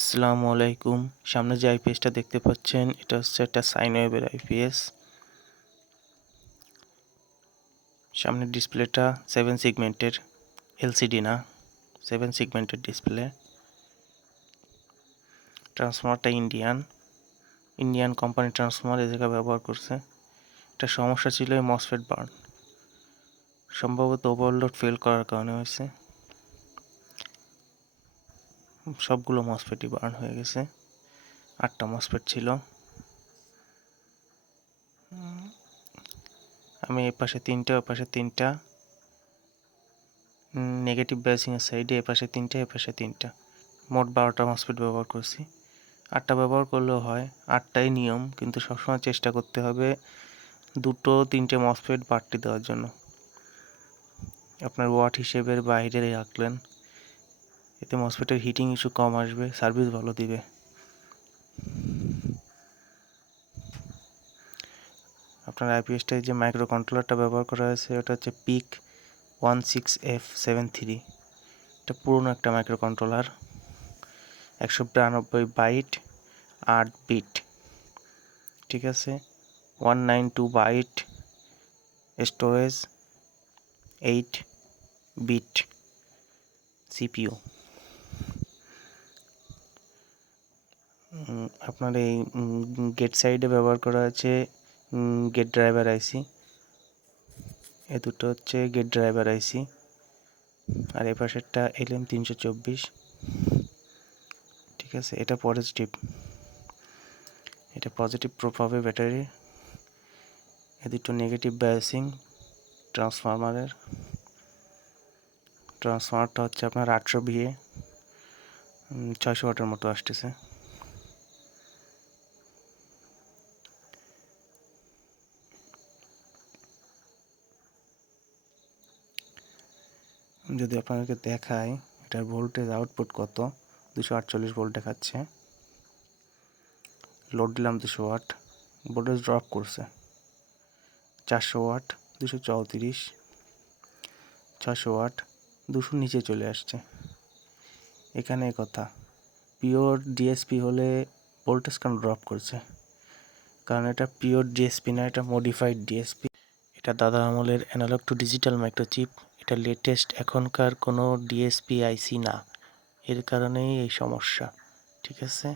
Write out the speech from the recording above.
আসসালামু আলাইকুম। সামনে যে আইপিএসটা দেখতে পাচ্ছেন এটা হচ্ছে একটা সাইন ওয়েভের আইপিএস। সামনের ডিসপ্লেটা 7 সেগমেন্টের, এলসিডি না, 7 সেগমেন্টের ডিসপ্লে। ট্রান্সফর্মারটা ইন্ডিয়ান কোম্পানি ট্রান্সফর্মার এই জায়গায় ব্যবহার করছে। একটা সমস্যা ছিল এই মসফেট বার্ন, সম্ভবত ওভারলোড ফেল করার কারণে হয়েছে। সবগুলো মসফেটই বার্ন হয়ে গেছে। 8টা মসফেট ছিল। আমি এ পাশে 3টা, ও পাশে 3টা, নেগেটিভ ব্যাসিংয়ের সাইডে এ পাশে 3টা, এ পাশে 3টা, মোট 12টা মসফেট ব্যবহার করছি। 8টা ব্যবহার করলেও হয়, 8টাই নিয়ম, কিন্তু সবসময় চেষ্টা করতে হবে 2-3টে মসফেট বাড়তি দেওয়ার জন্য। আপনার ওয়াট হিসেবের বাইরে রাখলেন, এতে মসফেটের হিটিং ইস্যু কম আসবে, সার্ভিস ভালো দিবে। আপনার আইপিএসটায় যে মাইক্রো কন্ট্রোলারটা ব্যবহার করা হয়েছে ওটা হচ্ছে পিক 16F73। এটা পুরনো একটা মাইক্রো কন্ট্রোলার, 192 বাইট 8 বিট, ঠিক আছে। 192 বাইট স্টোরেজ, 8 বিট সিপিইউ। আপনার এই গেট সাইডে ব্যবহার করা আছে গেট ড্রাইভার আইসি। এ দুটো হচ্ছে গেট ড্রাইভার আইসি, আর এই পাশেরটা LM324, ঠিক আছে। এটা পজিটিভ প্রুফ হবে ব্যাটারি। এ দুটো নেগেটিভ বায়াসিং ট্রান্সফর্মারটা হচ্ছে আপনার 800 VA, 600 ওয়াটের মতো আসতেছে। যদি আপনাদেরকে দেখাই এটার ভোল্টেজ আউটপুট কত, 248 ভোল্ট দেখাচ্ছে। লোড দিলাম 200 ওয়াট, ভোল্টেজ ড্রপ করছে 400 ওয়াট, 234, 600 ওয়াট, 200 নিচে চলে আসছে। এখানে কথা, পিওর ডিএসপি হলে ভোল্টেজ কেন ড্রপ করছে? কারণ এটা পিওর ডিএসপি না, এটা মডিফাইড ডিএসপি। এটা দাদা আমলের অ্যানালগ টু ডিজিটাল মাইক্রোচিপ। এটা লেটেস্ট এখনকার কোনো ডিএসপি আইসি না, এর কারণেই এই সমস্যা, ঠিক আছে।